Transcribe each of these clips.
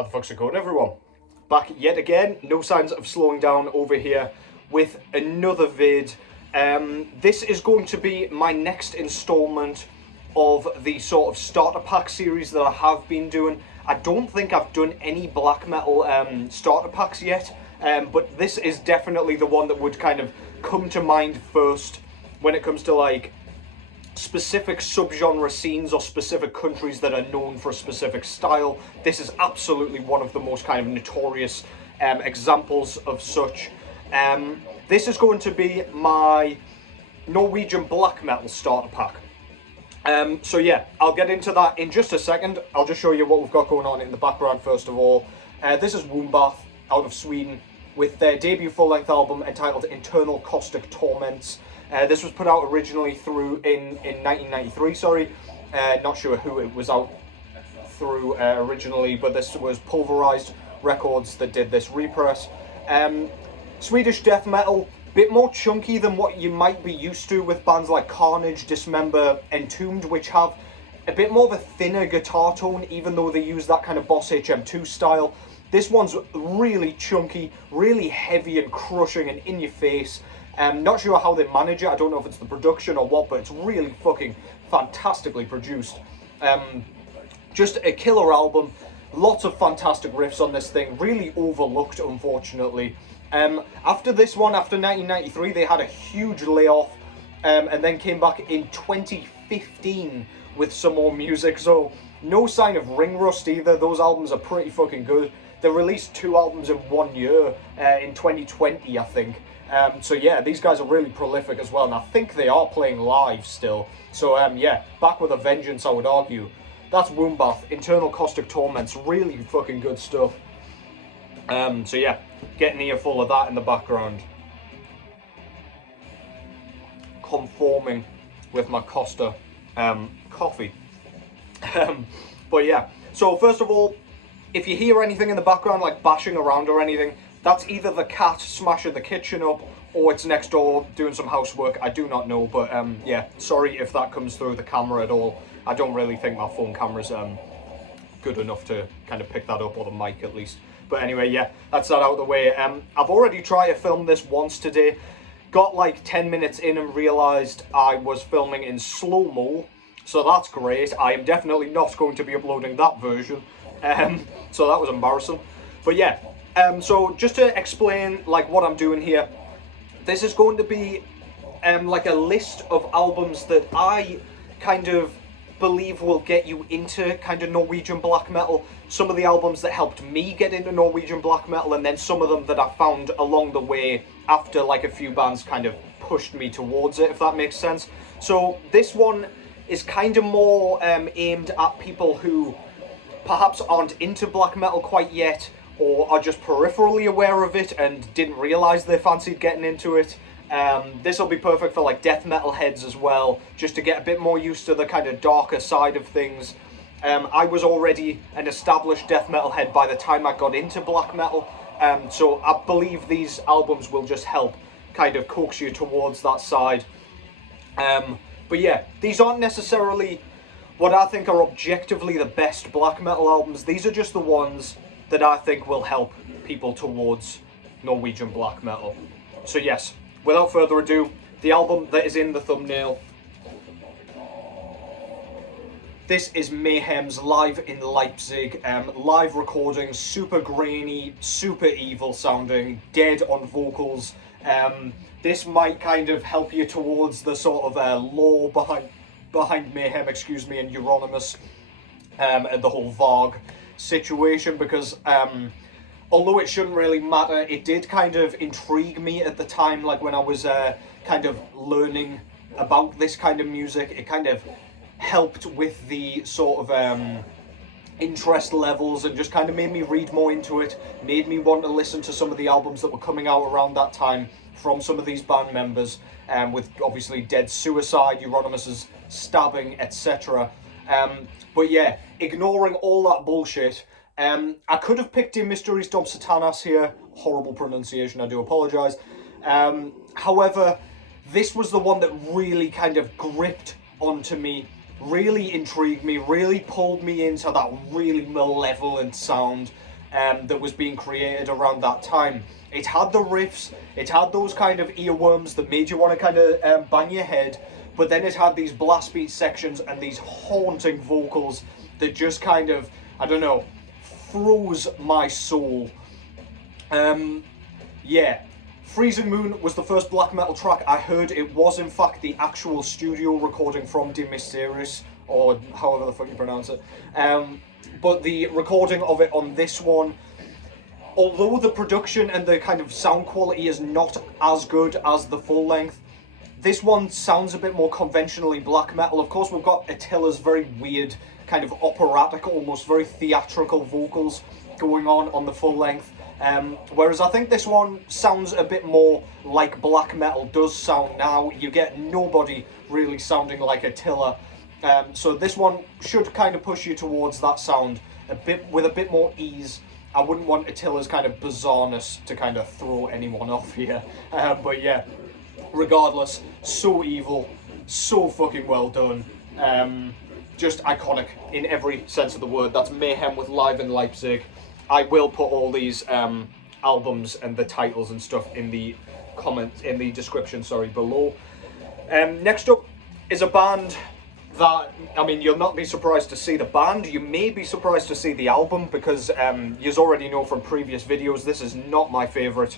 How the fuck's it going, everyone? Back yet again, no signs of slowing down over here with another vid. This is going to be my next installment of the sort of starter pack series that I have been doing. I don't think I've done any black metal starter packs yet, but this is definitely the one that would kind of come to mind first when it comes to like specific subgenre scenes or specific countries that are known for a specific style. This is absolutely one of the most kind of notorious examples of such. This is going to be my Norwegian black metal starter pack. So yeah, I'll get into that in just a second. I'll just show you what we've got going on in the background first of all. This is Wombbath out of Sweden with their debut full-length album entitled Internal Caustic Torments. This was put out originally in 1993, sorry. Not sure who it was out through originally, but this was Pulverized Records that did this repress. Swedish death metal, bit more chunky than what you might be used to with bands like Carnage, Dismember, Entombed, which have a bit more of a thinner guitar tone, even though they use that kind of Boss HM2 style. This one's really chunky, really heavy and crushing and in your face. Not sure how they manage it. I don't know if it's the production or what, but it's really fucking fantastically produced. Just a killer album. Lots of fantastic riffs on this thing. Really overlooked, unfortunately. After this one, after 1993, they had a huge layoff, and then came back in 2015 with some more music. So no sign of ring rust either. Those albums are pretty fucking good. They released 2 albums in 1 year in 2020, I think. So yeah, these guys are really prolific as well, and I think they are playing live still. So yeah, back with a vengeance, I would argue. That's Wombbath, Internal Caustic Torments, really fucking good stuff. So yeah, get an earful of that in the background. Conforming with my Costa coffee. But yeah, so first of all, if you hear anything in the background like bashing around or anything, that's either the cat smashing the kitchen up or it's next door doing some housework. I do not know, but yeah, sorry if that comes through the camera at all. I don't really think my phone camera's good enough to kind of pick that up, or the mic at least. But anyway, yeah, that's that out of the way. I've already tried to film this once today. Got like 10 minutes in and realised I was filming in slow-mo. So that's great. I am definitely not going to be uploading that version. So that was embarrassing. But yeah, so just to explain like what I'm doing here. This is going to be like a list of albums that I kind of believe will get you into kind of Norwegian black metal. Some of the albums that helped me get into Norwegian black metal, and then some of them that I found along the way after like a few bands kind of pushed me towards it, if that makes sense. So this one is kind of more aimed at people who perhaps aren't into black metal quite yet, or are just peripherally aware of it and didn't realise they fancied getting into it. This will be perfect for like death metal heads as well, just to get a bit more used to the kind of darker side of things. I was already an established death metal head by the time I got into black metal, so I believe these albums will just help kind of coax you towards that side. But yeah, these aren't necessarily what I think are objectively the best black metal albums. These are just the ones that I think will help people towards Norwegian black metal. So yes, without further ado, the album that is in the thumbnail. This is Mayhem's Live in Leipzig, live recording, super grainy, super evil sounding, dead on vocals. This might kind of help you towards the sort of lore behind Mayhem, and Euronymous, and the whole Varg situation, because although it shouldn't really matter, it did kind of intrigue me at the time, like when I was kind of learning about this kind of music. It kind of helped with the sort of interest levels and just kind of made me read more into it, made me want to listen to some of the albums that were coming out around that time from some of these band members, with obviously Dead Suicide, Euronymous' stabbing, etc. But yeah, ignoring all that bullshit, I could have picked in Mysteries Dom Satanas here. Horrible pronunciation, I do apologise. However, this was the one that really kind of gripped onto me, really intrigued me, really pulled me into that really malevolent sound. that was being created around that time. It had the riffs, it had those kind of earworms that made you want to kind of bang your head, but then it had these blast beat sections and these haunting vocals that just kind of, I don't know, froze my soul. Yeah. Freezing Moon was the first black metal track I heard. It was in fact the actual studio recording from De Mysteriis, or however the fuck you pronounce it. But the recording of it on this one, although the production and the kind of sound quality is not as good as the full length, this one sounds a bit more conventionally black metal. Of course, we've got Attila's very weird, kind of operatic, almost very theatrical vocals going on the full length. Whereas I think this one sounds a bit more like black metal does sound now. You get nobody really sounding like Attila. So this one should kind of push you towards that sound with a bit more ease. I wouldn't want Attila's kind of bizarreness to kind of throw anyone off here. But yeah, regardless, so evil, so fucking well done. Just iconic in every sense of the word. That's Mayhem with Live in Leipzig. I will put all these albums and the titles and stuff in the comments, in the description, below. Next up is a band that, I mean, you'll not be surprised to see the band. You may be surprised to see the album, because you already know from previous videos, this is not my favourite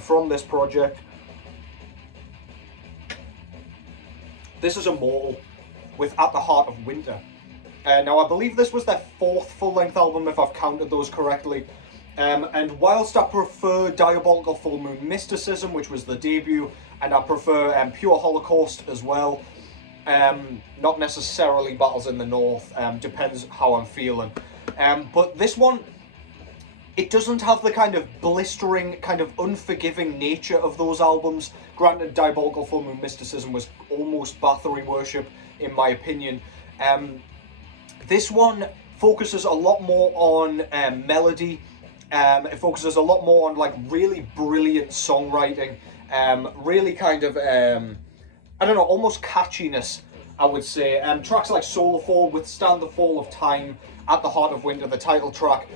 from this project. This is Immortal with At the Heart of Winter. Now, I believe this was their 4th full-length album, if I've counted those correctly. And whilst I prefer Diabolical Full Moon Mysticism, which was the debut, and I prefer Pure Holocaust as well, not necessarily Battles in the North, depends how I'm feeling. But this one, it doesn't have the kind of blistering, kind of unforgiving nature of those albums. Granted, Diabolical Full Moon Mysticism was almost Bathory worship, in my opinion. This one focuses a lot more on melody. It focuses a lot more on like really brilliant songwriting. Really kind of, I don't know, almost catchiness, I would say. Tracks like Soulfall, Withstand the Fall of Time, At the Heart of Winter, the title track.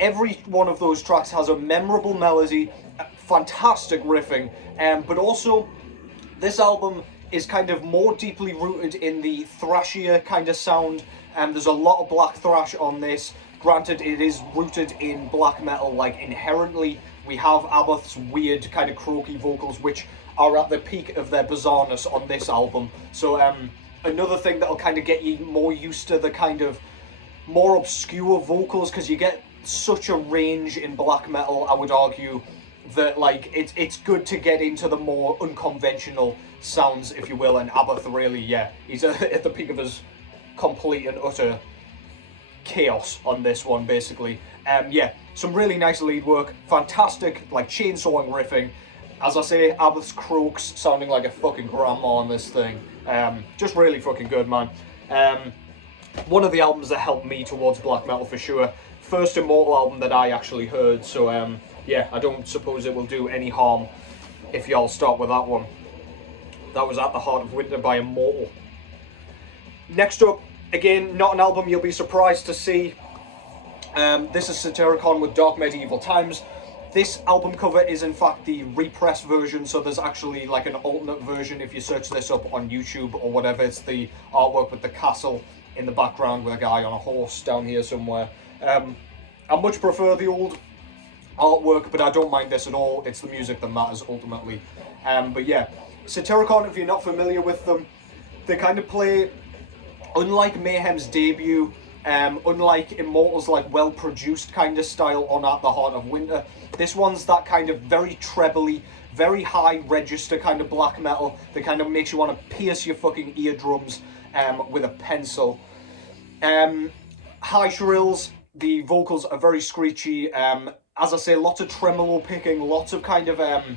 Every one of those tracks has a memorable melody, fantastic riffing, but also this album is kind of more deeply rooted in the thrashier kind of sound. There's a lot of black thrash on this. Granted, it is rooted in black metal, like inherently. We have Abath's weird kind of croaky vocals, which are at the peak of their bizarreness on this album. So another thing that'll kind of get you more used to the kind of more obscure vocals, because you get such a range in black metal, I would argue, that like it's good to get into the more unconventional sounds, if you will. And Abath really, yeah, he's at the peak of his complete and utter chaos on this one, basically. Yeah, some really nice lead work, fantastic like chainsawing riffing. As I say, Abath's croaks sounding like a fucking grandma on this thing. Just really fucking good, man. One of the albums that helped me towards black metal for sure. First Immortal album that I actually heard, so yeah, I don't suppose it will do any harm if y'all start with that one. That was At the Heart of Winter by Immortal. Next up, again, not an album you'll be surprised to see. This is Satyricon with Dark Medieval Times. This album cover is in fact the repressed version, so there's actually like an alternate version if you search this up on YouTube or whatever. It's the artwork with the castle in the background with a guy on a horse down here somewhere. I much prefer the old artwork, but I don't mind this at all. It's the music that matters ultimately. But yeah, Satyricon, if you're not familiar with them, they kind of play, unlike Mayhem's debut, unlike Immortal's like well-produced kind of style on At the Heart of Winter, this one's that kind of very trebly, very high register kind of black metal that kind of makes you want to pierce your fucking eardrums with a pencil. High shrills, the vocals are very screechy. As I say, lots of tremolo picking, lots of kind of as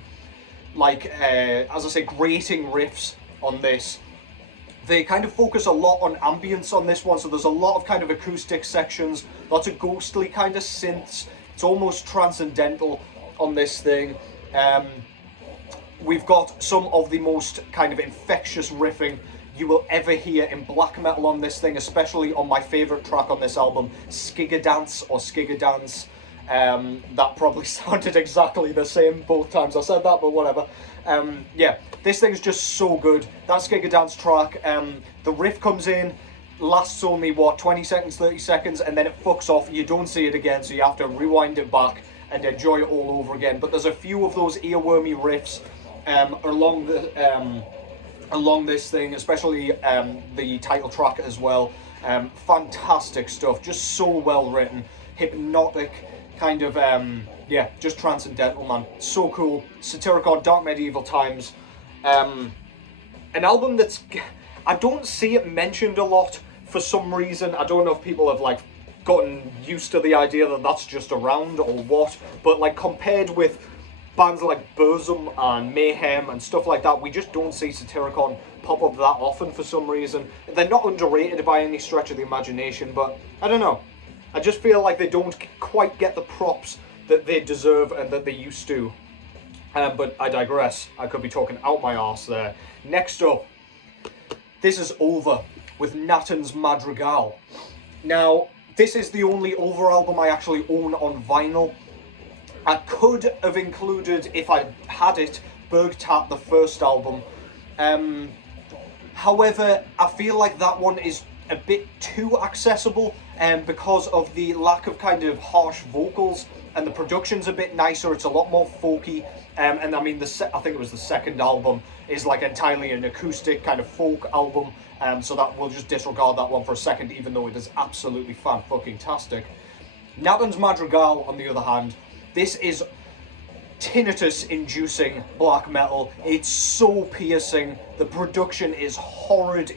I say, grating riffs on this. They kind of focus a lot on ambience on this one, so there's a lot of kind of acoustic sections, lots of ghostly kind of synths. It's almost transcendental on this thing. We've got some of the most kind of infectious riffing you will ever hear in black metal on this thing, especially on my favourite track on this album, Skigadance or Skigadance. That probably sounded exactly the same both times I said that, but whatever. Yeah, this thing's just so good. That's Giga Dance track. The riff comes in, lasts only, what, 20 seconds, 30 seconds, and then it fucks off. You don't see it again, so you have to rewind it back and enjoy it all over again. But there's a few of those earwormy riffs along this thing, especially the title track as well. Fantastic stuff, just so well written, hypnotic, kind of, yeah, just transcendental, man. So cool. Satyricon, Dark Medieval Times. An album that's, I don't see it mentioned a lot for some reason. I don't know if people have, like, gotten used to the idea that that's just around or what, but, like, compared with bands like Burzum and Mayhem and stuff like that, we just don't see Satyricon pop up that often for some reason. They're not underrated by any stretch of the imagination, but I don't know. I just feel like they don't quite get the props that they deserve and that they used to. But I digress. I could be talking out my arse there. Next up, this is Ulver with Nattens Madrigal. Now, this is the only Ulver album I actually own on vinyl. I could have included, if I had it, Bergtat, the first album. However, I feel like that one is a bit too accessible because of the lack of kind of harsh vocals, and the production's a bit nicer. It's a lot more folky, and I mean, I think it was the second album is like entirely an acoustic kind of folk album, so that we'll just disregard that one for a second, even though it is absolutely fan-fucking-tastic. Nattens Madrigal, on the other hand, this is tinnitus-inducing black metal. It's so piercing. The production is horrid.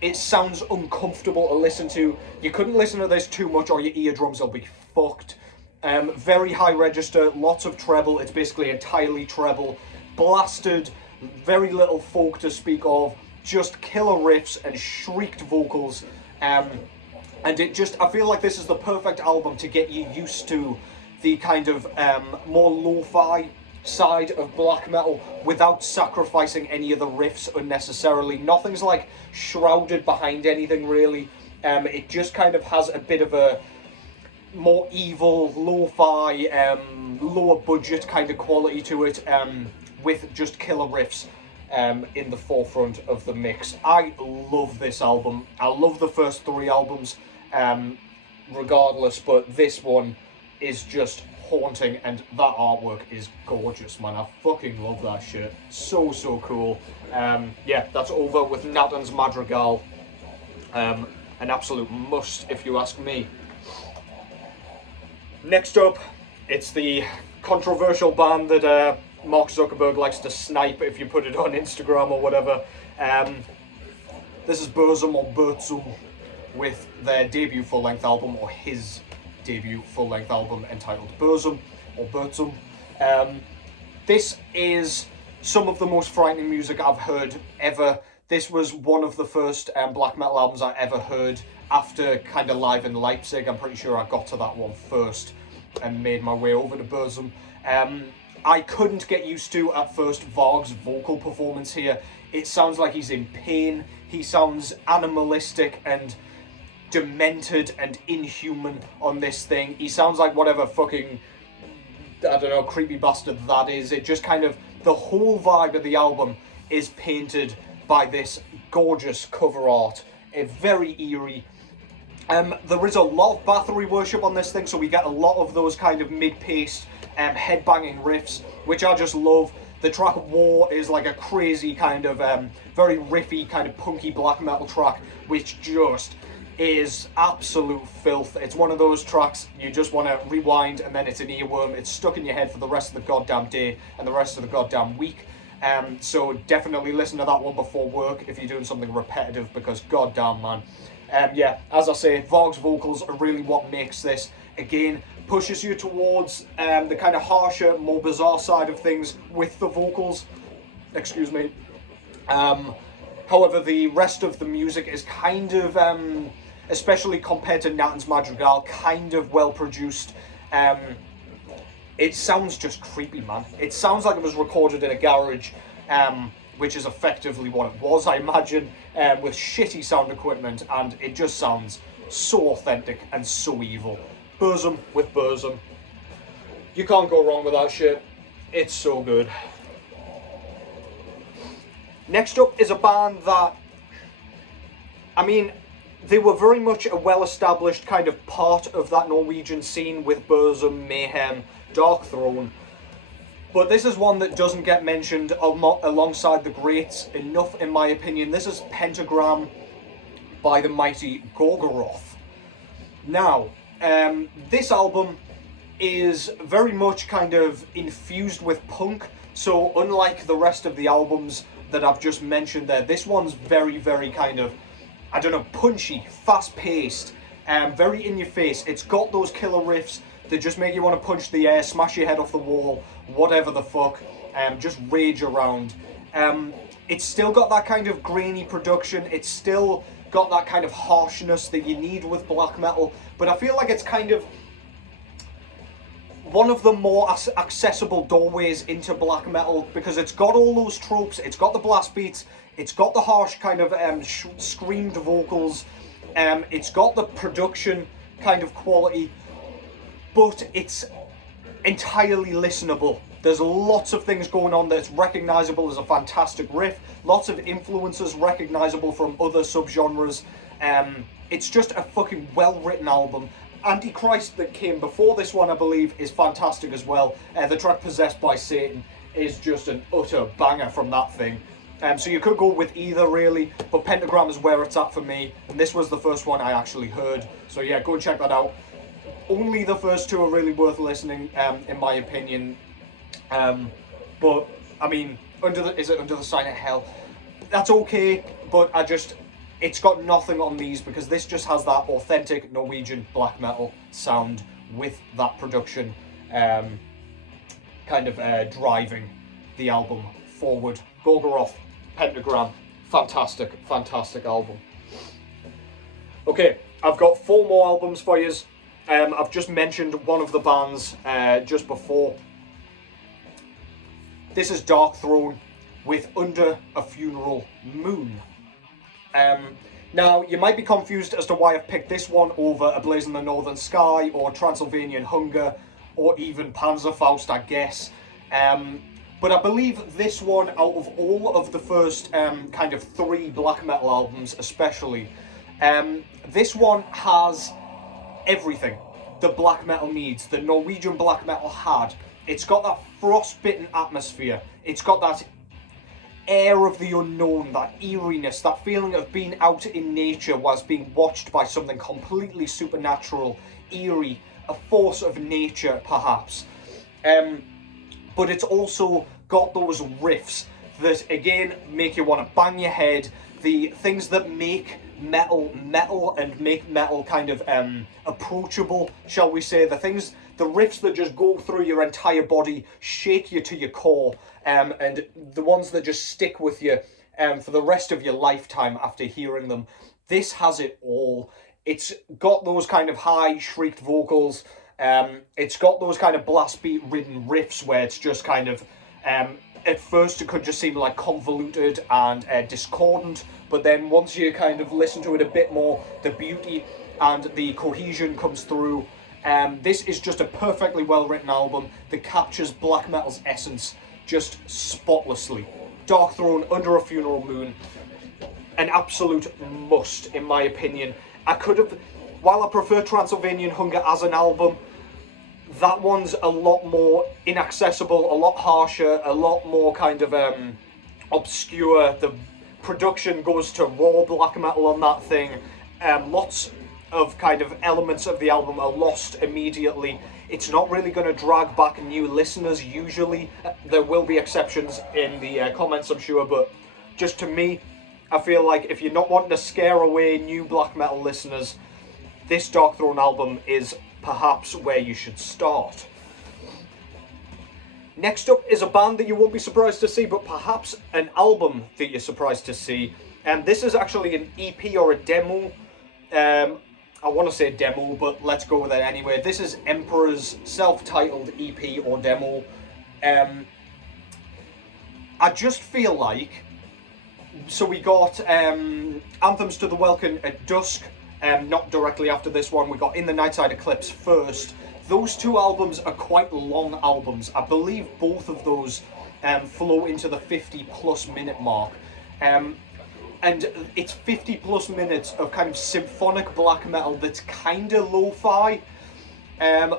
It sounds uncomfortable to listen to. You couldn't listen to this too much or your eardrums will be fucked. Very high register, lots of treble. It's basically entirely treble. Blasted, very little folk to speak of. Just killer riffs and shrieked vocals. And it just, I feel like this is the perfect album to get you used to the kind of more lo-fi side of black metal without sacrificing any of the riffs unnecessarily. Nothing's like shrouded behind anything really. It just kind of has a bit of a more evil, lo-fi, lower budget kind of quality to it, with just killer riffs in the forefront of the mix. I love this album. I love the first three albums regardless, but this one is just haunting, and that artwork is gorgeous, man. I fucking love that shit. So cool. Yeah, that's Over with Nattens Madrigal. An absolute must, if you ask me. Next up, it's the controversial band that Mark Zuckerberg likes to snipe if you put it on Instagram or whatever. This is Burzum or Burzum with their debut full-length album, or his debut full-length album, entitled Burzum or Burzum. This is some of the most frightening music I've heard ever. This was one of the first black metal albums I ever heard after kind of Live in Leipzig. I'm pretty sure I got to that one first and made my way over to Burzum. I couldn't get used to, at first, Varg's vocal performance here. It sounds like he's in pain. He sounds animalistic and demented and inhuman on this thing. He sounds like whatever fucking, I don't know, creepy bastard that is. It just kind of, the whole vibe of the album is painted by this gorgeous cover art. It's very eerie. There is a lot of battery worship on this thing, so we get a lot of those kind of mid-paced headbanging riffs, which I just love. The track War is like a crazy kind of very riffy kind of punky black metal track, which just is absolute filth. It's one of those tracks you just want to rewind and then it's an earworm. It's stuck in your head for the rest of the goddamn day and the rest of the goddamn week. So definitely listen to that one before work if you're doing something repetitive, because goddamn, man. Yeah, as I say, Varg's vocals are really what makes this. Again, pushes you towards the kind of harsher, more bizarre side of things with the vocals. Excuse me. However, the rest of the music is kind of, especially compared to Nattens Madrigal, kind of well produced. It sounds just creepy, man. It sounds like it was recorded in a garage, which is effectively what it was, I imagine, with shitty sound equipment, and it just sounds so authentic and so evil. Burzum with Burzum. You can't go wrong with that shit. It's so good. Next up is a band that, I mean, they were very much a well-established kind of part of that Norwegian scene with Burzum, Mayhem, Darkthrone. But this is one that doesn't get mentioned alongside the greats enough, in my opinion. This is Pentagram by the mighty Gogoroth. Now, this album is very much kind of infused with punk, so unlike the rest of the albums that I've just mentioned there, this one's very, very kind of, I don't know, punchy, fast-paced, very in your face. It's got those killer riffs that just make you want to punch the air, smash your head off the wall, whatever the fuck, just rage around. It's still got that kind of grainy production, it's still got that kind of harshness that you need with black metal, but I feel like it's kind of one of the more accessible doorways into black metal, because it's got all those tropes, it's got the blast beats, it's got the harsh kind of screamed vocals, it's got the production kind of quality, but it's entirely listenable. There's lots of things going on that's recognisable as a fantastic riff, lots of influences recognisable from other subgenres. It's just a fucking well-written album. Antichrist, that came before this one, I believe, is fantastic as well. The track Possessed by Satan is just an utter banger from that thing. So you could go with either, really, but Pentagram is where it's at for me, and this was the first one I actually heard. So yeah, go and check that out. Only the first two are really worth listening, in my opinion. But I mean, is it Under the Sign of Hell? That's okay, but it's got nothing on these, because this just has that authentic Norwegian black metal sound with that production kind of driving the album forward. Gorgoroth, Pentagram, fantastic, fantastic album. Okay, I've got 4 more albums for you. I've just mentioned one of the bands just before. This is Darkthrone with Under a Funeral Moon. Now, you might be confused as to why I've picked this one over A Blaze in the Northern Sky, or Transylvanian Hunger, or even Panzerfaust, I guess. But I believe this one, out of all of the first kind of 3 black metal albums especially, this one has everything the black metal needs, the Norwegian black metal had. It's got that frostbitten atmosphere, it's got that air of the unknown, that eeriness, that feeling of being out in nature whilst being watched by something completely supernatural, eerie, a force of nature perhaps. But it's also got those riffs that again make you want to bang your head, the things that make metal and make metal kind of approachable, shall we say, the riffs that just go through your entire body, shake you to your core, and the ones that just stick with you for the rest of your lifetime after hearing them. This has it all. It's got those kind of high shrieked vocals, it's got those kind of blast beat ridden riffs where it's just kind of at first it could just seem like convoluted and discordant, but then once you kind of listen to it a bit more, the beauty and the cohesion comes through. This is just a perfectly well written album that captures black metal's essence just spotlessly. Darkthrone, Under a Funeral Moon, an absolute must in my opinion. While I prefer Transylvanian Hunger as an album, that one's a lot more inaccessible, a lot harsher, a lot more kind of obscure. The production goes to raw black metal on that thing. Lots of kind of elements of the album are lost immediately. It's not really going to drag back new listeners usually. There will be exceptions in the comments, I'm sure, but just to me, I feel like if you're not wanting to scare away new black metal listeners, this Darkthrone album is perhaps where you should start. Next up is a band that you won't be surprised to see, but perhaps an album that you're surprised to see. And this is actually an EP or a demo. I want to say demo, but let's go with it anyway. This is Emperor's self-titled EP or demo. I just feel like, so we got Anthems to the Welkin at Dusk, not directly after this one. We got In the Nightside Eclipse first. Those two albums are quite long albums. I believe both of those flow into the 50+ minute mark. And it's 50+ minutes of kind of symphonic black metal that's kind of lo-fi.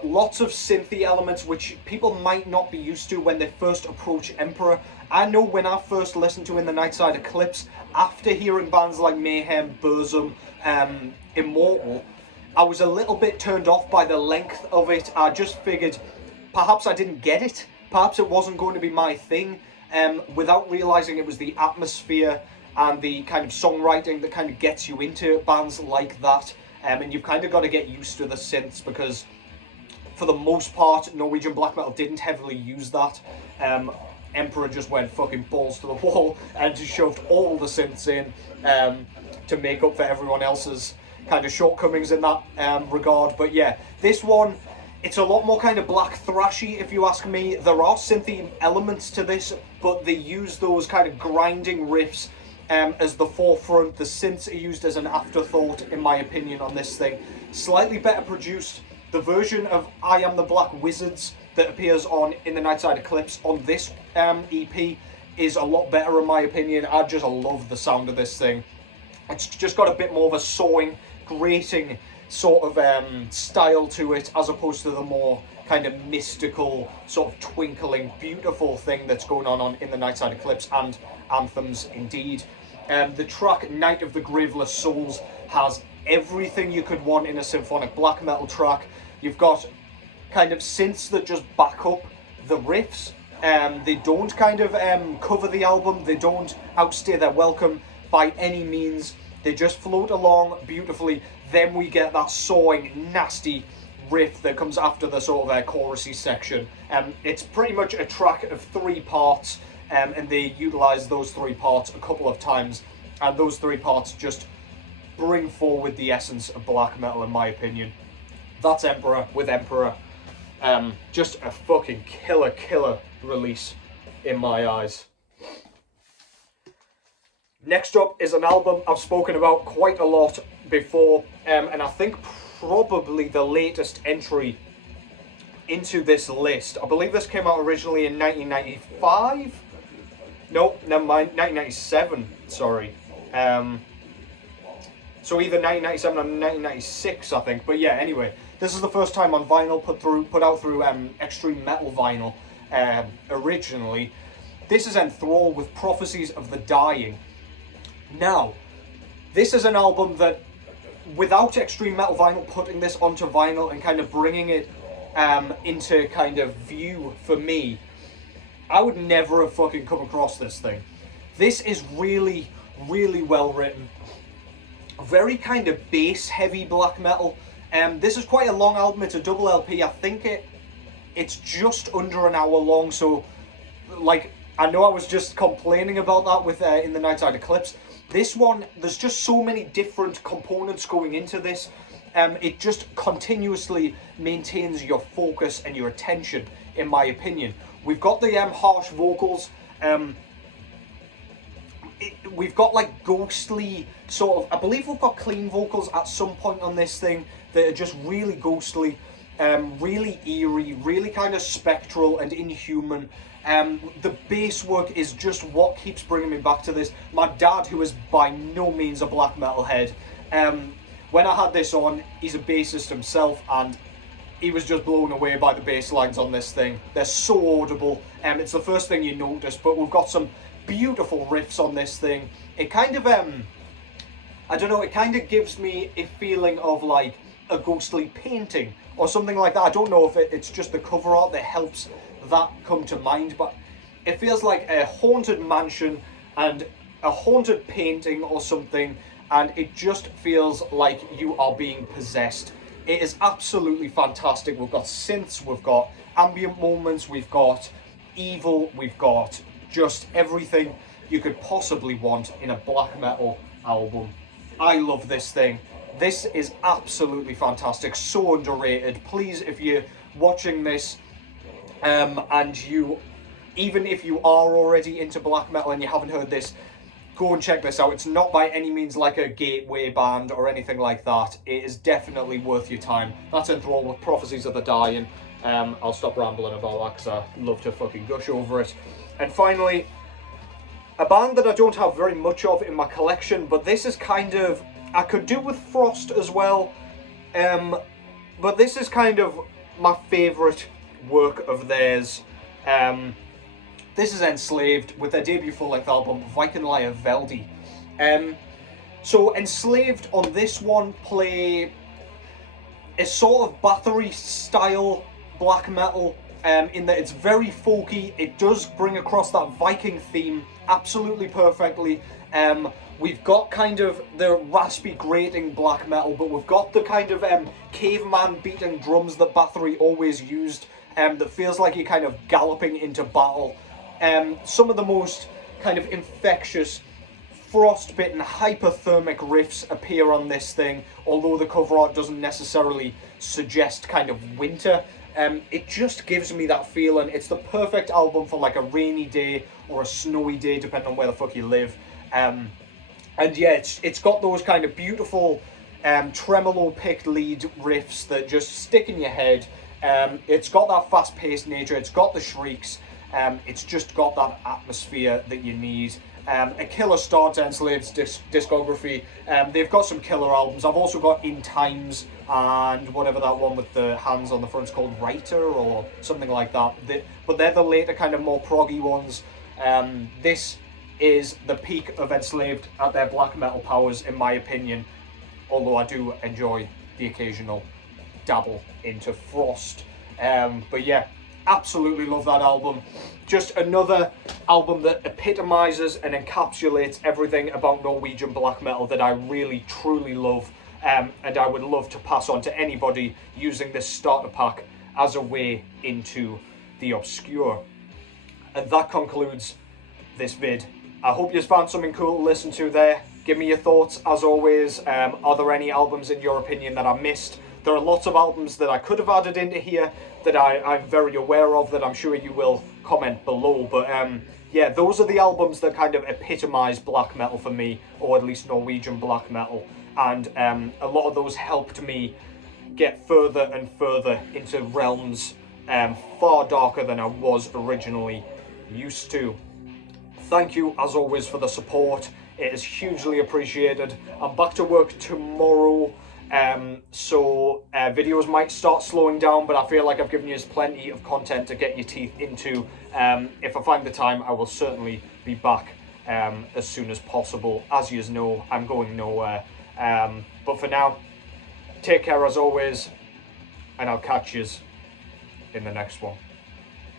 Lots of synthy elements which people might not be used to when they first approach Emperor. I know when I first listened to In the Nightside Eclipse, after hearing bands like Mayhem, Burzum, Immortal, I was a little bit turned off by the length of it. I just figured perhaps I didn't get it. Perhaps it wasn't going to be my thing, without realising it was the atmosphere and the kind of songwriting that kind of gets you into bands like that. And you've kind of got to get used to the synths because for the most part, Norwegian black metal didn't heavily use that. Emperor just went fucking balls to the wall and just shoved all the synths in to make up for everyone else's kind of shortcomings in that regard. But yeah, this one, it's a lot more kind of black thrashy, if you ask me. There are synthy elements to this, but they use those kind of grinding riffs as the forefront. The synths are used as an afterthought, in my opinion, on this thing. Slightly better produced. The version of I Am the Black Wizards that appears on In the Nightside Eclipse on this EP is a lot better, in my opinion. I just love the sound of this thing. It's just got a bit more of a sawing, grating sort of style to it, as opposed to the more kind of mystical, sort of twinkling, beautiful thing that's going on In the Nightside Eclipse, and Anthems indeed. The track Night of the Graveless Souls has everything you could want in a symphonic black metal track. You've got kind of synths that just back up the riffs. They don't kind of cover the album. They don't outstay their welcome by any means. They just float along beautifully. Then we get that sawing, nasty riff that comes after the sort of chorusy section. It's pretty much a track of 3 parts, and they utilise those 3 parts a couple of times. And those 3 parts just bring forward the essence of black metal, in my opinion. That's Emperor with Emperor. Just a fucking killer release in my eyes. Next up is an album I've spoken about quite a lot before, and I think probably the latest entry into this list. I believe this came out originally in 1995? No, never mind, 1997, sorry. So either 1997 or 1996, I think. But yeah, anyway, this is the first time on vinyl, put out through Extreme Metal Vinyl originally. This is Enthral with Prophecies of the Dying. Now, this is an album that, without Extreme Metal Vinyl putting this onto vinyl and kind of bringing it into kind of view for me, I would never have fucking come across this thing. This is really well written. Very kind of bass heavy black metal. This is quite a long album. It's a double LP. I think it's just under an hour long. So, like, I know I was just complaining about that with In the Nightside Eclipse. This one, there's just so many different components going into this. It just continuously maintains your focus and your attention, in my opinion. We've got the harsh vocals. We've got like ghostly sort of, I believe we've got clean vocals at some point on this thing that are just really ghostly, really eerie, really kind of spectral and inhuman. The bass work is just what keeps bringing me back to this. My dad, who is by no means a black metal head, when I had this on, he's a bassist himself, and he was just blown away by the bass lines on this thing. They're so audible. It's the first thing you notice, but we've got some beautiful riffs on this thing. It kind of, I don't know, it kind of gives me a feeling of like a ghostly painting or something like that. I don't know if it's just the cover art that helps that come to mind, but it feels like a haunted mansion and a haunted painting or something, and it just feels like you are being possessed. It is absolutely fantastic. We've got synths, we've got ambient moments, we've got evil, we've got just everything you could possibly want in a black metal album. I love this thing. This is absolutely fantastic, so underrated. Please, if you're watching this, and you, even if you are already into black metal and you haven't heard this, go and check this out. It's not by any means like a gateway band or anything like that. It is definitely worth your time. That's Enthral with Prophecies of the Dying. I'll stop rambling about that because I love to fucking gush over it. And finally, a band that I don't have very much of in my collection, but this is kind of, I could do with Frost as well, but this is kind of my favourite work of theirs. This is Enslaved with their debut full-length album, Vikingligr Veldi. So Enslaved on this one play a sort of battery style black metal, in that it's very folky. It does bring across that Viking theme absolutely perfectly. We've got kind of the raspy grating black metal, but we've got the kind of caveman beating drums that Bathory always used, that feels like you're kind of galloping into battle. Some of the most kind of infectious, frostbitten, hypothermic riffs appear on this thing, although the cover art doesn't necessarily suggest kind of winter. It just gives me that feeling. It's the perfect album for like a rainy day or a snowy day, depending on where the fuck you live. And yeah, it's got those kind of beautiful tremolo picked lead riffs that just stick in your head. It's got that fast-paced nature. It's got the shrieks. It's just got that atmosphere that you need. A killer start to Enslaved's discography. They've got some killer albums. I've also got In Times and whatever that one with the hands on the front is called, Writer or something like that. But they're the later kind of more proggy ones. This is the peak of Enslaved at their black metal powers, in my opinion. Although I do enjoy the occasional dabble into Frost. But yeah, absolutely love that album. Just another album that epitomizes and encapsulates everything about Norwegian black metal that I really truly love, and I would love to pass on to anybody using this starter pack as a way into the obscure. And that concludes this vid. I hope you found something cool to listen to there. Give me your thoughts as always. Are there any albums in your opinion that I missed? There are lots of albums that I could have added into here that I'm very aware of, that I'm sure you will comment below. But yeah, those are the albums that kind of epitomise black metal for me, or at least Norwegian black metal. And a lot of those helped me get further and further into realms far darker than I was originally used to. Thank you, as always, for the support. It is hugely appreciated. I'm back to work tomorrow. So videos might start slowing down, but I feel like I've given you plenty of content to get your teeth into. If I find the time, I will certainly be back as soon as possible. As you know, I'm going nowhere. But for now, take care as always, and I'll catch you in the next one.